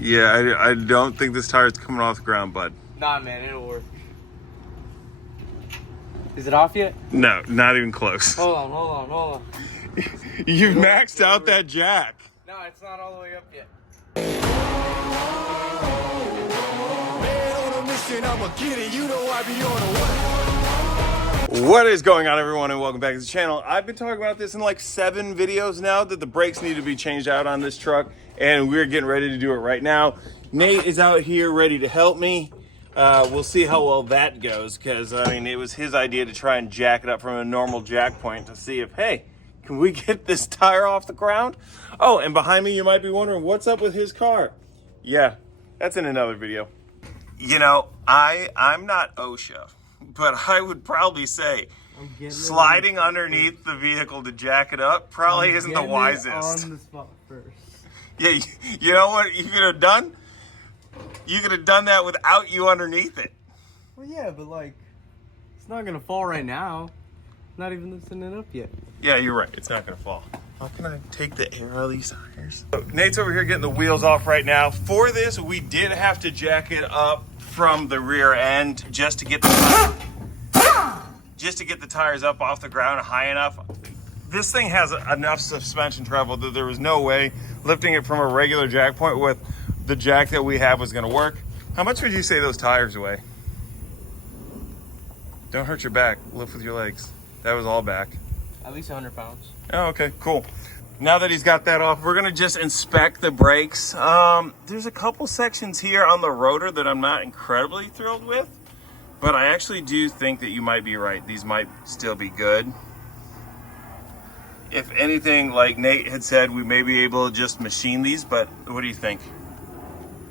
Yeah, I don't think this tire is coming off the ground, bud. Nah, man, it'll work. Is it off yet? No, not even close. Hold on. You've maxed out that jack. No, it's not all the way up yet. What is going on, everyone, and welcome back to the channel. I've been talking about this in like 7 videos now, that the brakes need to be changed out on this truck, and we're getting ready to do it right now. Nate is out here ready to help me. We'll see how well that goes, because I mean, it was his idea to try and jack it up from a normal jack point to see if, hey, can we get this tire off the ground? Oh, and behind me, you might be wondering, what's up with his car? Yeah, that's in another video. You know, I'm not OSHA, but I would probably say sliding underneath the vehicle to jack it up probably isn't the wisest. On the spot first. Yeah, you know what you could have done? You could have done that without you underneath it. Well, yeah, but like, it's not gonna fall right now. Not even lifting it up yet. Yeah, you're right. It's not gonna fall. How can I take the air out of these tires? So Nate's over here getting the wheels off right now. For this, we did have to jack it up from the rear end just to get the tires up off the ground high enough. This thing has enough suspension travel that there was no way lifting it from a regular jack point with the jack that we have was gonna work. How much would you say those tires weigh? Don't hurt your back, lift with your legs. That was all back. At least 100 pounds. Oh, okay, cool. Now that he's got that off, we're gonna just inspect the brakes. There's a couple sections here on the rotor that I'm not incredibly thrilled with, but I actually do think that you might be right. These might still be good. If anything, like Nate had said, we may be able to just machine these, but what do you think?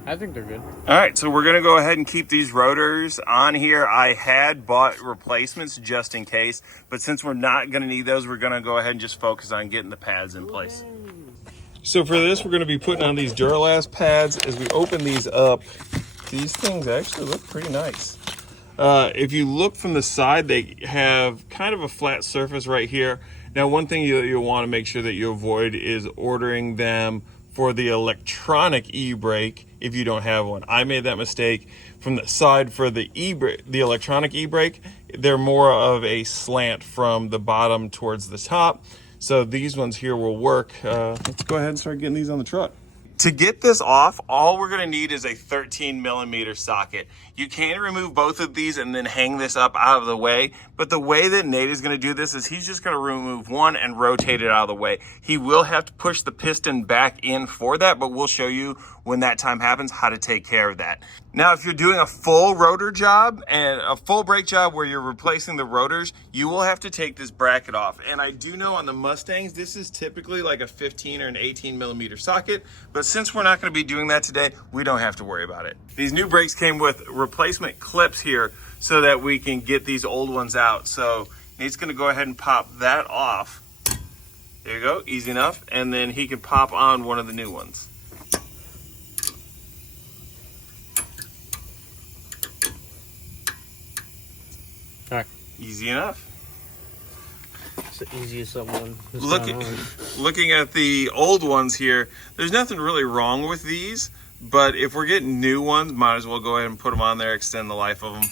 I think they're good. All right, so we're gonna go ahead and keep these rotors on here. I had bought replacements just in case, but since we're not gonna need those, we're gonna go ahead and just focus on getting the pads in place. So for this, we're gonna be putting on these Duralast pads. As we open these up, these things actually look pretty nice. If you look from the side, they have kind of a flat surface right here. Now, one thing you'll wanna make sure that you avoid is ordering them for the electronic e-brake if you don't have one. I made that mistake. From the side for the e-brake, the electronic e-brake, they're more of a slant from the bottom towards the top. So these ones here will work. Let's go ahead and start getting these on the truck. To get this off, all we're gonna need is a 13mm socket. You can remove both of these and then hang this up out of the way, but the way that Nate is gonna do this is he's just gonna remove one and rotate it out of the way. He will have to push the piston back in for that, but we'll show you when that time happens how to take care of that. Now, if you're doing a full rotor job and a full brake job where you're replacing the rotors, you will have to take this bracket off. And I do know on the Mustangs, this is typically like a 15 or an 18mm socket, but since we're not gonna be doing that today, we don't have to worry about it. These new brakes came with replacement clips here so that we can get these old ones out. So Nate's gonna go ahead and pop that off. There you go, easy enough. And then he can pop on one of the new ones. Easy enough. It's the easiest someone. Looking at the old ones here, there's nothing really wrong with these, but if we're getting new ones, might as well go ahead and put them on there, extend the life of them.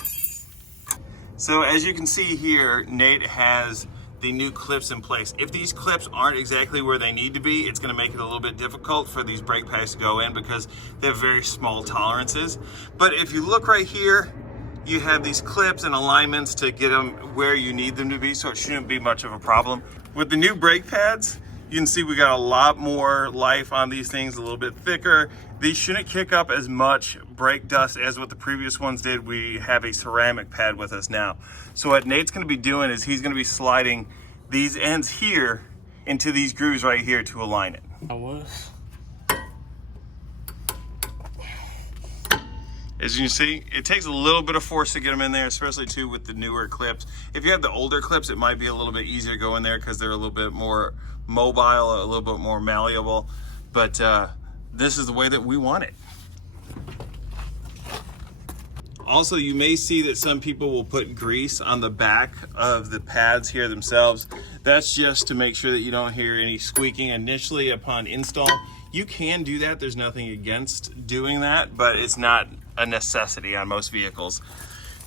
So as you can see here, Nate has the new clips in place. If these clips aren't exactly where they need to be, it's gonna make it a little bit difficult for these brake pads to go in because they have very small tolerances. But if you look right here, you have these clips and alignments to get them where you need them to be, so it shouldn't be much of a problem. With the new brake pads, you can see we got a lot more life on these things, a little bit thicker. These shouldn't kick up as much brake dust as what the previous ones did. We have a ceramic pad with us now. So what Nate's gonna be doing is he's gonna be sliding these ends here into these grooves right here to align it. As you can see, it takes a little bit of force to get them in there, especially too with the newer clips. If you have the older clips, it might be a little bit easier to go in there because they're a little bit more mobile, a little bit more malleable. But this is the way that we want it. Also, you may see that some people will put grease on the back of the pads here themselves. That's just to make sure that you don't hear any squeaking initially upon install. You can do that. There's nothing against doing that, but it's not a necessity on most vehicles.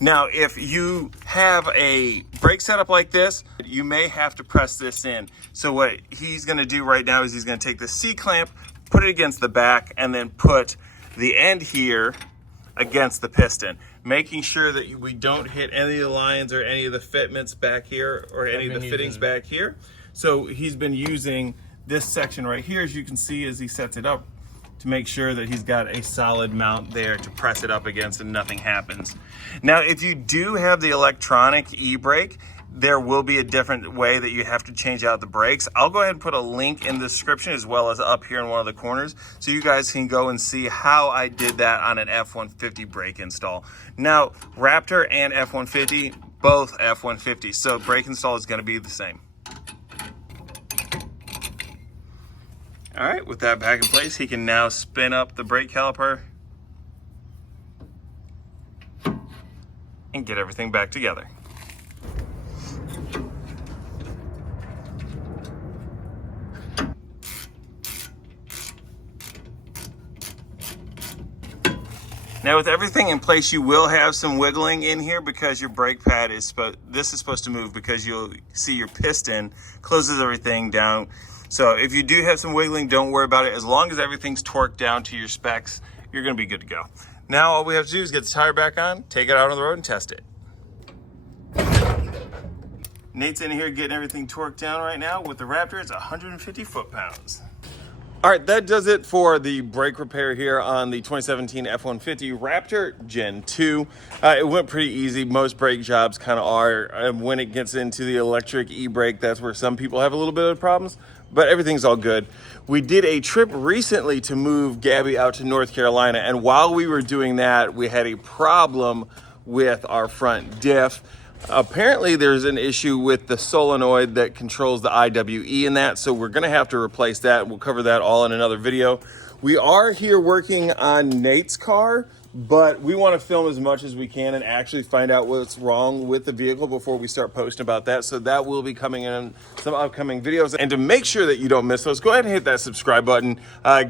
Now, if you have a brake setup like this, you may have to press this in. So what he's gonna do right now is he's gonna take the C-clamp, put it against the back, and then put the end here against the piston, making sure that we don't hit any of the lines or any of the fitments back here or any of the fittings back here. So he's been using this section right here, as you can see as he sets it up, to make sure that he's got a solid mount there to press it up against and nothing happens. Now, if you do have the electronic e-brake, there will be a different way that you have to change out the brakes. I'll go ahead and put a link in the description as well as up here in one of the corners so you guys can go and see how I did that on an F-150 brake install. Now, Raptor and F-150, both F-150, so brake install is gonna be the same. All right, with that back in place, he can now spin up the brake caliper and get everything back together. Now with everything in place, you will have some wiggling in here because your brake pad is supposed to move, because you'll see your piston closes everything down. So if you do have some wiggling, don't worry about it. As long as everything's torqued down to your specs, you're gonna be good to go. Now all we have to do is get the tire back on, take it out on the road and test it. Nate's in here getting everything torqued down right now. With the Raptor, it's 150 foot-pounds. All right, that does it for the brake repair here on the 2017 F-150 Raptor Gen 2. It went pretty easy. Most brake jobs kind of are. When it gets into the electric e-brake, that's where some people have a little bit of problems, but everything's all good. We did a trip recently to move Gabby out to North Carolina, and while we were doing that, we had a problem with our front diff. Apparently there's an issue with the solenoid that controls the IWE in that, so we're gonna have to replace that. We'll cover that all in another video. We are here working on Nate's car, but we wanna film as much as we can and actually find out what's wrong with the vehicle before we start posting about that. So that will be coming in some upcoming videos. And to make sure that you don't miss those, go ahead and hit that subscribe button.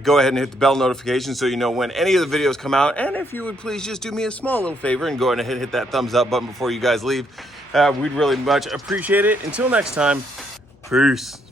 Go ahead and hit the bell notification so you know when any of the videos come out. And if you would please just do me a small little favor and go ahead and hit that thumbs up button before you guys leave. We'd really much appreciate it. Until next time, peace.